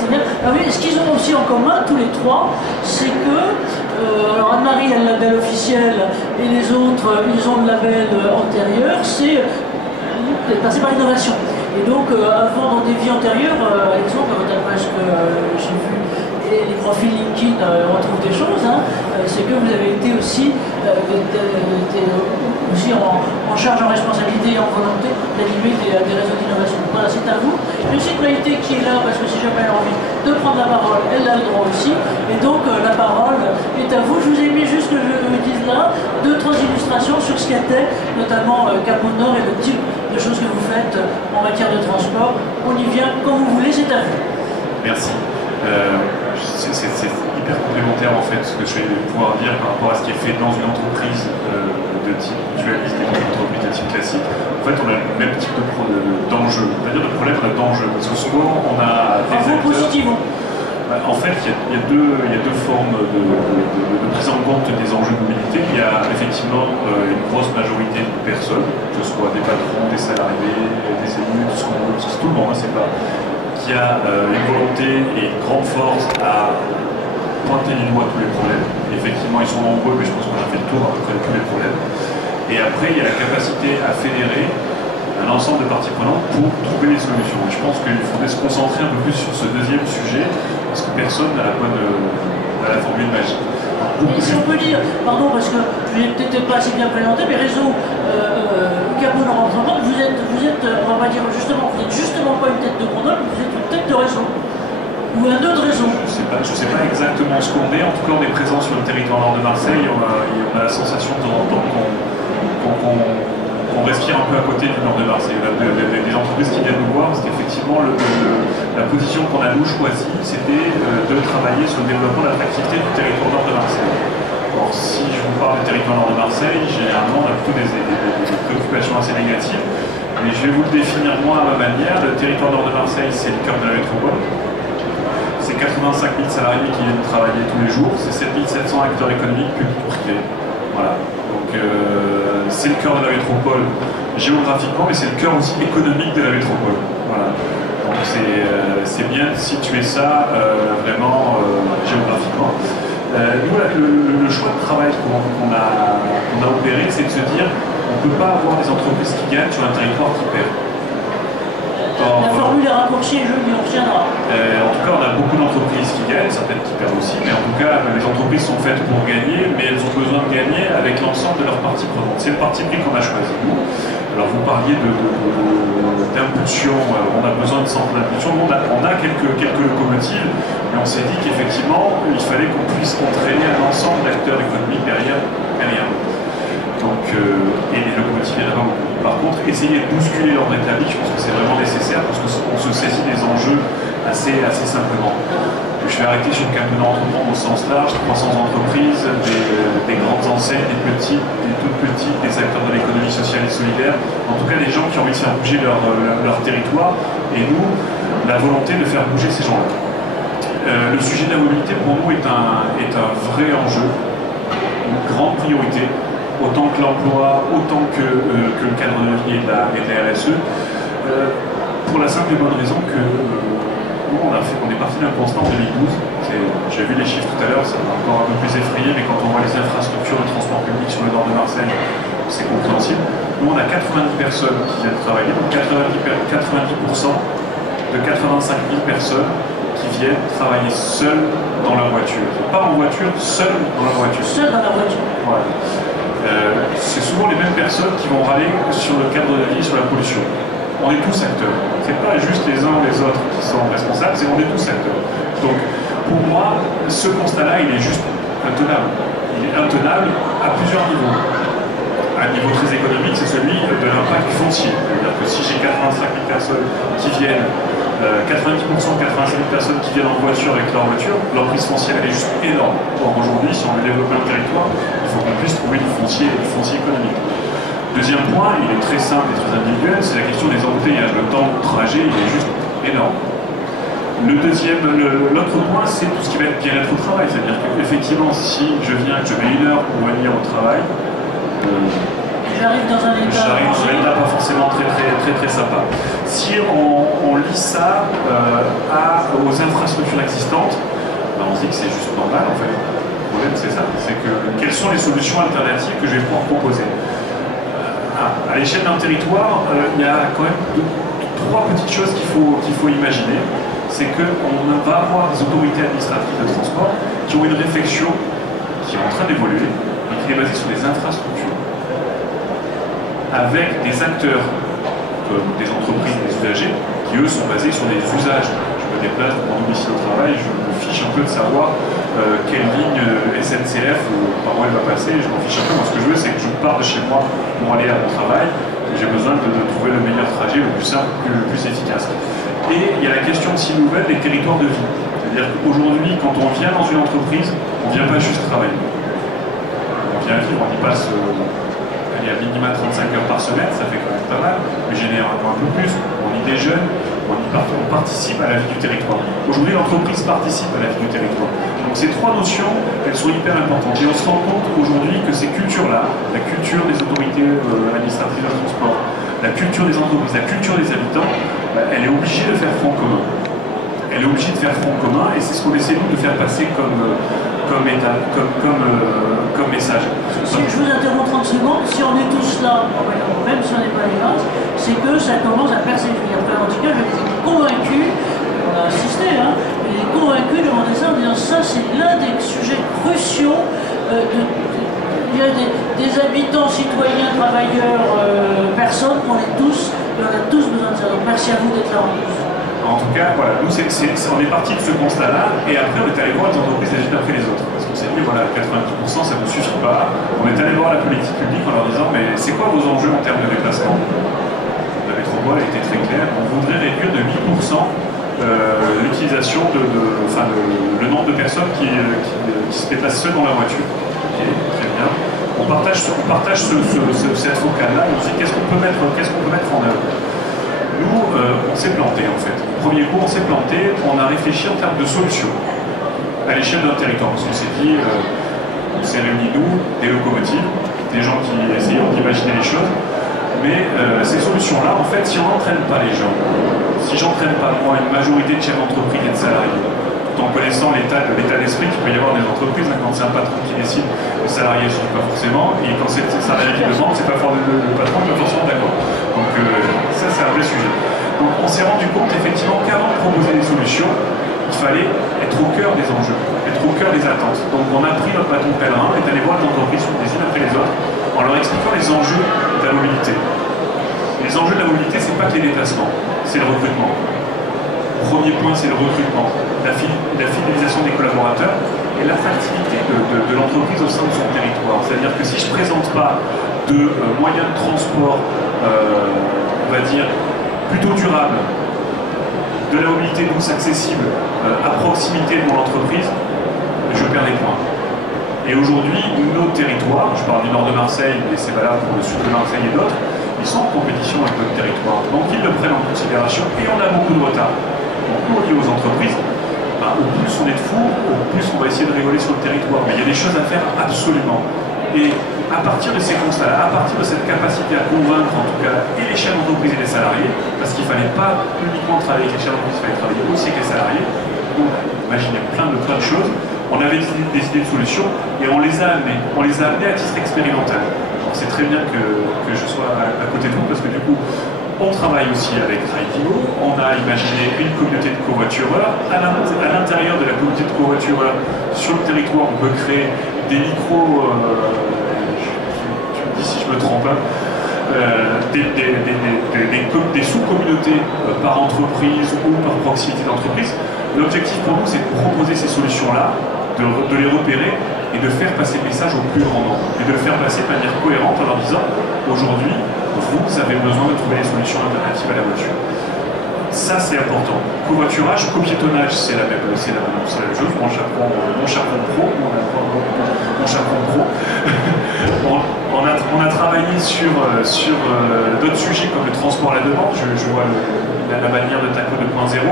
centenaire. Ah oui, ce qu'ils ont aussi en commun, tous les trois, c'est que, alors Anne-Marie a le label officiel et les autres, ils ont le label antérieur, c'est passer par l'innovation. Et donc, avant, dans des vies antérieures, Alexandre, d'après ce que j'ai vu, et les profils LinkedIn retrouvent des choses, hein, c'est que vous avez été aussi, en charge, en responsabilité et en volonté d'animer des réseaux d'innovation. Voilà, c'est à vous. Une citoyenneté qui est là, parce que si jamais elle a envie de prendre la parole, elle a le droit aussi. Et donc, la parole est à vous. Je vous ai mis juste que je vous dise là, 2-3 illustrations sur ce qu'était notamment Cap au Nord et le type de choses que vous faites en matière de transport. On y vient quand vous voulez, c'est à vous. Merci. C'est hyper complémentaire en fait ce que je vais pouvoir dire par rapport à ce qui est fait dans une entreprise de type mutualiste et dans une entreprise de type classique. En fait, on a le même type d'enjeu. C'est-à-dire de problème, on a d'enjeux. Parce que souvent, on a des acteurs... En fait, il y a deux formes de prise en compte des enjeux de mobilité. Il y a effectivement une grosse majorité de personnes, que ce soit des patrons, des salariés, des élus, tout ce qu'on veut, parce que c'est tout le monde, hein, c'est pas... qui a une volonté et une grande force à pointer du doigt tous les problèmes. Et effectivement, ils sont nombreux, mais je pense qu'on a fait le tour à peu près de tous les problèmes. Et après, il y a la capacité à fédérer un ensemble de parties prenantes pour trouver des solutions. Et je pense qu'il faudrait se concentrer un peu plus sur ce deuxième sujet, parce que personne n'a la formule magique. Et si on peut dire, pardon, parce que je n'ai peut-être pas assez bien présenté, mais réseau Cap au Nord, vous êtes, on va dire justement, vous n'êtes justement pas une tête de gondole, vous êtes une tête de réseau. Ou un autre réseau. Je ne sais pas exactement ce qu'on est. En tout cas, on est présent sur le territoire nord de Marseille. On a la sensation de temps en temps qu'on respire un peu à côté du nord de Marseille. Des entreprises qui viennent nous voir, parce qu'effectivement, la position qu'on a nous choisie, c'était de travailler sur le développement de l'attractivité du territoire nord de Marseille. Alors, si je vous parle du territoire nord de Marseille, généralement, on a plutôt des préoccupations assez négatives. Mais je vais vous le définir moi à ma manière. Le territoire nord de Marseille, c'est le cœur de la métropole. C'est 85 000 salariés qui viennent travailler tous les jours. C'est 7 700 acteurs économiques publics ou privés. Voilà. Donc, c'est le cœur de la métropole géographiquement, mais c'est le cœur aussi économique de la métropole. Voilà. Donc, c'est bien de situer ça vraiment géographiquement. Nous, le choix de travail qu'on a opéré, c'est de se dire on ne peut pas avoir des entreprises qui gagnent sur un territoire qui perd. La formule est raccourcie et je lui en reviendra. En tout cas, on a beaucoup d'entreprises qui gagnent, certaines qui perdent aussi, mais en tout cas, les entreprises sont faites pour gagner, mais elles ont besoin de gagner avec l'ensemble de leurs parties prenantes. C'est le parti pris qu'on a choisi, nous. Alors, vous parliez d'impulsion, on a besoin de centres d'impulsion, on a quelques locomotives, mais on s'est dit qu'effectivement, il fallait qu'on puisse entraîner un ensemble d'acteurs économiques derrière nous. Donc, et les locomotives, il y en a pas beaucoup. Par contre, essayer de bousculer l'ordre établi, je pense que c'est vraiment nécessaire parce qu'on se saisit des enjeux assez simplement. Je vais arrêter sur le Cap au Nord Entreprendre au sens large, 300 entreprises, des grandes enseignes, des petites, des toutes petites, des acteurs de l'économie sociale et solidaire, en tout cas des gens qui ont envie de faire bouger leur territoire, et nous, la volonté de faire bouger ces gens-là. Le sujet de la mobilité pour nous est un vrai enjeu, une grande priorité. Autant que l'emploi, autant que le cadre de vie et de la RSE, pour la simple et bonne raison que nous, on est parti d'un constat en 2012. J'ai vu les chiffres tout à l'heure, ça m'a encore un peu plus effrayé, mais quand on voit les infrastructures de transport public sur le nord de Marseille, c'est compréhensible. Nous, on a 90 personnes qui viennent travailler, donc 90% de 85 000 personnes qui viennent travailler seules dans leur voiture. Pas en voiture, seules dans leur voiture. Seules dans leur voiture. Voilà. C'est souvent les mêmes personnes qui vont râler sur le cadre de la vie, sur la pollution. On est tous acteurs. C'est pas juste les uns ou les autres qui sont responsables, c'est on est tous acteurs. Donc, pour moi, ce constat-là, il est juste intenable. Il est intenable à plusieurs niveaux. Un niveau très économique, c'est celui de l'impact foncier. C'est-à-dire que si j'ai 85 000 personnes qui viennent, 90%, 85 000 personnes qui viennent en voiture avec leur voiture, leur prise foncière elle est juste énorme. Or aujourd'hui, si on veut développer un territoire, il faut qu'on puisse trouver du foncier économique. Deuxième point, il est très simple et très individuel, c'est la question des embouteillages. Le temps de trajet, il est juste énorme. L'autre point, c'est tout ce qui va être bien-être au travail. C'est-à-dire qu'effectivement, si je mets 1 heure pour venir au travail, j'arrive dans un état pas forcément très sympa. Si on lie ça aux aux infrastructures existantes, ben, on se dit que c'est juste normal en fait. Le problème c'est ça, c'est que quelles sont les solutions alternatives que je vais pouvoir proposer. À l'échelle d'un territoire, il y a quand même trois petites choses qu'il faut imaginer. C'est qu'on va avoir des autorités administratives de transport qui ont une réflexion qui est en train d'évoluer et qui est basée sur des infrastructures avec des acteurs comme des entreprises, des usagers qui eux sont basés sur des usages. Je me déplace de mon domicile au travail, je me fiche un peu de savoir quelle ligne SNCF par où elle va passer, je m'en fiche un peu. Moi ce que je veux c'est que je pars de chez moi pour aller à mon travail et j'ai besoin de trouver le meilleur trajet, le plus simple, le plus efficace. Et il y a la question aussi nouvelle des territoires de vie. C'est-à-dire qu'aujourd'hui, quand on vient dans une entreprise, on ne vient pas juste travailler. On vient vivre, on y passe il y a minimum 35 heures par semaine, ça fait quand même pas mal, mais généralement un peu plus. On y déjeune, on participe à la vie du territoire. Aujourd'hui, l'entreprise participe à la vie du territoire. Donc ces trois notions, elles sont hyper importantes. Et on se rend compte aujourd'hui que ces cultures-là, la culture des autorités administratives de transport, la culture des entreprises, la culture des habitants, elle est obligée de faire front commun. Elle est obligée de faire front commun et c'est ce qu'on essaie nous de faire passer comme message. Si je vous interromps 30 secondes, si on est tous là, même si on n'est pas les gaz, c'est que ça commence à persévérer. En tout cas, je les ai convaincus, on a assisté, hein, je les ai convaincus de demander ça en disant ça c'est l'un des sujets cruciaux il y a des habitants, citoyens, travailleurs, personnes, on a tous besoin de ça. Donc merci à vous d'être là en plus. En tout cas, voilà, nous on est parti de ce constat-là et après on est allé voir les entreprises les unes après les autres. Parce qu'on s'est dit, voilà, 90% ça ne suffit pas. On est allé voir la politique publique en leur disant, mais c'est quoi vos enjeux en termes de déplacement? La métropole a été très claire, on voudrait réduire de 8% l'utilisation le nombre de personnes qui se déplacent seules dans la voiture. Ok, très bien. On partage cette focale-là et on se dit qu'est-ce qu'on peut mettre en œuvre. Nous, on s'est planté en fait. Premier coup, on s'est planté, on a réfléchi en termes de solutions à l'échelle d'un territoire. Parce qu'on s'est dit, on s'est réunis nous, des locomotives, des gens qui essayaient d'imaginer les choses. Mais ces solutions-là, en fait, si on n'entraîne pas les gens, si j'entraîne pas moi une majorité de chefs d'entreprise et de salariés, tout en connaissant l'état d'esprit qu'il peut y avoir des entreprises, hein, quand c'est un patron qui décide, les salariés ne sont pas forcément, et quand c'est le salarié qui demande, c'est pas le patron qui est pas forcément d'accord. Donc ça c'est un vrai sujet. Donc on s'est rendu compte effectivement qu'avant de proposer des solutions, il fallait être au cœur des enjeux, être au cœur des attentes. Donc on a pris notre bâton pèlerin, on est allé voir les entreprises les unes après les autres, en leur expliquant les enjeux de la mobilité. Et les enjeux de la mobilité, c'est pas que les déplacements, c'est le recrutement. Premier point, c'est le recrutement, la fidélisation des collaborateurs et l'attractivité de l'entreprise au sein de son territoire. C'est-à-dire que si je ne présente pas de moyens de transport, on va dire, plutôt durables, de la mobilité douce accessible à proximité de mon entreprise, je perds les points. Et aujourd'hui, nos territoires, je parle du nord de Marseille, mais c'est valable pour le sud de Marseille et d'autres, ils sont en compétition avec d'autres territoires. Donc ils le prennent en considération et on a beaucoup de retard. Donc nous, on dit aux entreprises, bah, au plus on est de fous, au plus on va essayer de rigoler sur le territoire. Mais il y a des choses à faire absolument. Et à partir de ces constats-là, à partir de cette capacité à convaincre en tout cas et les chefs d'entreprise et les salariés, parce qu'il ne fallait pas uniquement travailler avec les chefs d'entreprise, il fallait travailler aussi avec les salariés. Donc imaginez plein de choses. On avait des idées de solutions et on les a amenées. On les a amenées à titre expérimental. C'est très bien que je sois à côté de vous parce que du coup, on travaille aussi avec Raidino. On a imaginé une communauté de covoitureurs. À l'intérieur de la communauté de covoitureurs, sur le territoire, on peut créer des micros, tu me dis si je me trompe, des sous-communautés par entreprise ou par proximité d'entreprise. L'objectif pour nous, c'est de proposer ces solutions-là, de les repérer et de faire passer le message au plus grand nombre. Et de le faire passer de manière cohérente en leur disant aujourd'hui, vous avez besoin de trouver des solutions alternatives à la voiture. Ça, c'est important. Covoiturage, copiétonnage, c'est la même chose. Mon chaperon pro. On a travaillé sur d'autres sujets comme le transport à la demande. Je vois la manière de TACO 2.0.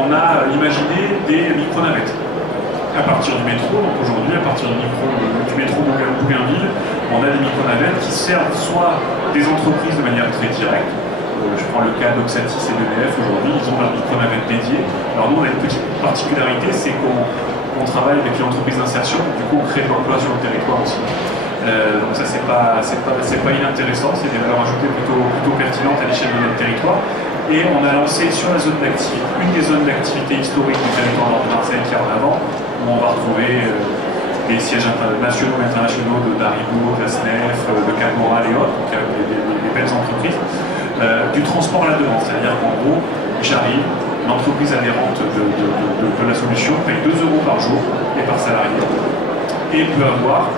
On a imaginé des micro-navettes. À partir du métro, donc aujourd'hui, à partir du métro Bougainville, on a des micro-navettes qui servent soit des entreprises de manière très directe, Je prends le cas d'Oxatis et d'EDF aujourd'hui, ils ont leur micronavette dédiée. Alors nous, on a une petite particularité, c'est qu'on travaille avec les entreprises d'insertion, du coup on crée de l'emploi sur le territoire aussi. Donc ça, c'est pas inintéressant, c'est des valeurs ajoutées plutôt pertinentes à l'échelle de notre territoire. Et on a lancé sur la zone d'activité, une des zones d'activité historiques du territoire nord de Marseille qui est en avant, où on va retrouver des sièges nationaux et internationaux d'Haribo, de la SNEF, de Cadmoral et autres, donc des belles entreprises. Du transport à la demande, c'est-à-dire qu'en gros, j'arrive, l'entreprise adhérente de la solution paye 2 € par jour et par salarié, et peut avoir,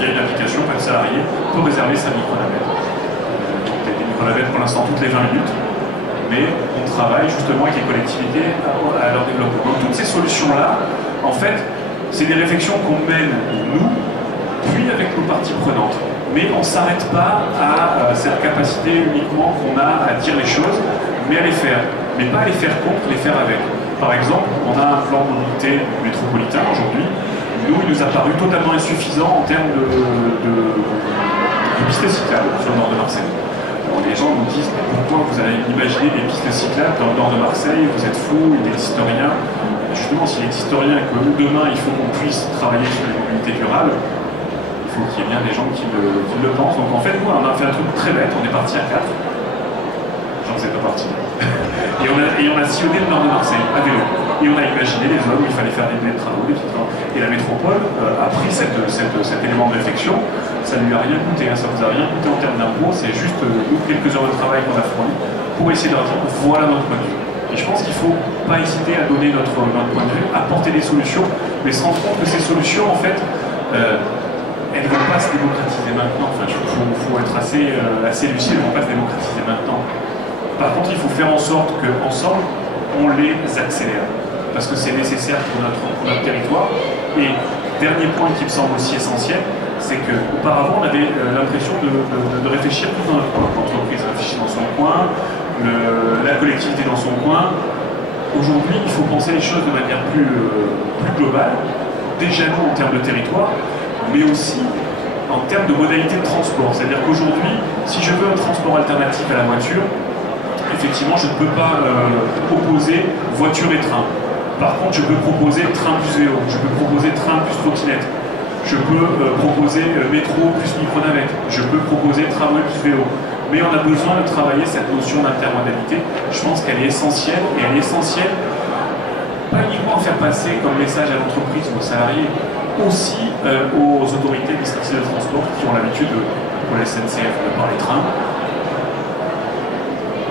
via une application, un salarié peut réserver sa micronavette. Donc des micronavettes pour l'instant toutes les 20 minutes, mais on travaille justement avec les collectivités à leur développement. Donc toutes ces solutions-là, en fait, c'est des réflexions qu'on mène nous, puis avec nos parties prenantes. Mais on ne s'arrête pas à cette capacité uniquement qu'on a à dire les choses, mais à les faire. Mais pas à les faire contre, les faire avec. Par exemple, on a un plan de mobilité métropolitain aujourd'hui. Nous, il nous a paru totalement insuffisant en termes de pistes cyclables sur le nord de Marseille. Alors, les gens nous disent pourquoi vous allez imaginer des pistes cyclables dans le nord de Marseille, vous êtes fous, il n'existe rien. Justement, s'il n'existe rien et que demain il faut qu'on puisse travailler sur les mobilités durables, il faut qu'il y ait bien des gens qui le pensent. Donc en fait, nous, on a fait un truc très bête, on est parti à 4. J'en faisais pas partie. Et on a sillonné le nord de Marseille à vélo. Et on a imaginé les zones où il fallait faire des travaux, des petites. Et la métropole a pris cet élément de réflexion. Ça ne lui a rien coûté, hein, ça ne vous a rien coûté en termes d'impôts, c'est juste quelques heures de travail qu'on a fourni pour essayer de leur dire voilà notre point de vue. Et je pense qu'il ne faut pas hésiter à donner notre point de vue, apporter des solutions, mais se rendre compte que ces solutions, en fait, elles ne vont pas se démocratiser maintenant. Enfin, il faut être assez lucide, elles ne vont pas se démocratiser maintenant. Par contre, il faut faire en sorte qu'ensemble, on les accélère. Parce que c'est nécessaire pour notre territoire. Et dernier point qui me semble aussi essentiel, c'est qu'auparavant, on avait l'impression de réfléchir tout dans notre coin. L'entreprise réfléchit dans son coin, la collectivité dans son coin. Aujourd'hui, il faut penser les choses de manière plus globale, déjà nous en termes de territoire, mais aussi en termes de modalité de transport. C'est-à-dire qu'aujourd'hui, si je veux un transport alternatif à la voiture, effectivement, je ne peux pas opposer voiture et train. Par contre, je peux proposer train plus vélo, je peux proposer train plus trottinette, je peux proposer métro plus micronavette, je peux proposer tramway plus vélo. Mais on a besoin de travailler cette notion d'intermodalité. Je pense qu'elle est essentielle, et elle est essentielle pas uniquement à faire passer comme message à l'entreprise ou aux salariés, aussi aux autorités des services de transport qui ont l'habitude, pour la SNCF, de parler train.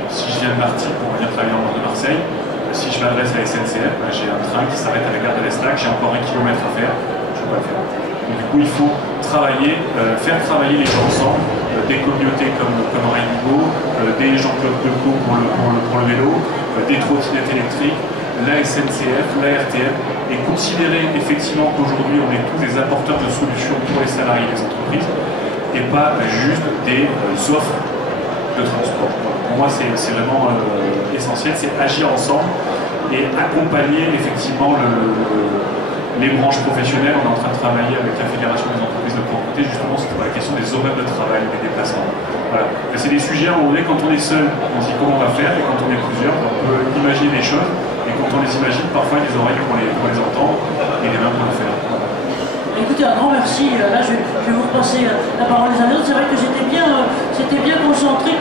Si je viens de Martigues pour venir travailler en nord de Marseille, si je m'adresse à la SNCF, j'ai un train qui s'arrête à la gare de l'Estac, j'ai encore 1 kilomètre à faire, je ne peux pas le faire. Donc du coup, il faut travailler, faire travailler les gens ensemble, des communautés comme Rainbow, des gens de co pour le vélo, des trottinettes électriques, la SNCF, la RTM, et considérer effectivement qu'aujourd'hui, on est tous des apporteurs de solutions pour les salariés et les entreprises, et pas juste des offres de transport. Pour moi, c'est vraiment essentiel, c'est agir ensemble et accompagner effectivement les branches professionnelles. On est en train de travailler avec la Fédération des entreprises de propreté justement sur la question des horaires de travail, des déplacements. Voilà. C'est des sujets où quand on est seul, on se dit comment on va faire, et quand on est plusieurs, on peut imaginer des choses, et quand on les imagine, parfois les oreilles pour les entendre et les mains pour le faire. Écoutez, un grand merci. Là, je vais vous repasser la parole les uns les autres. C'est vrai que c'était bien concentrique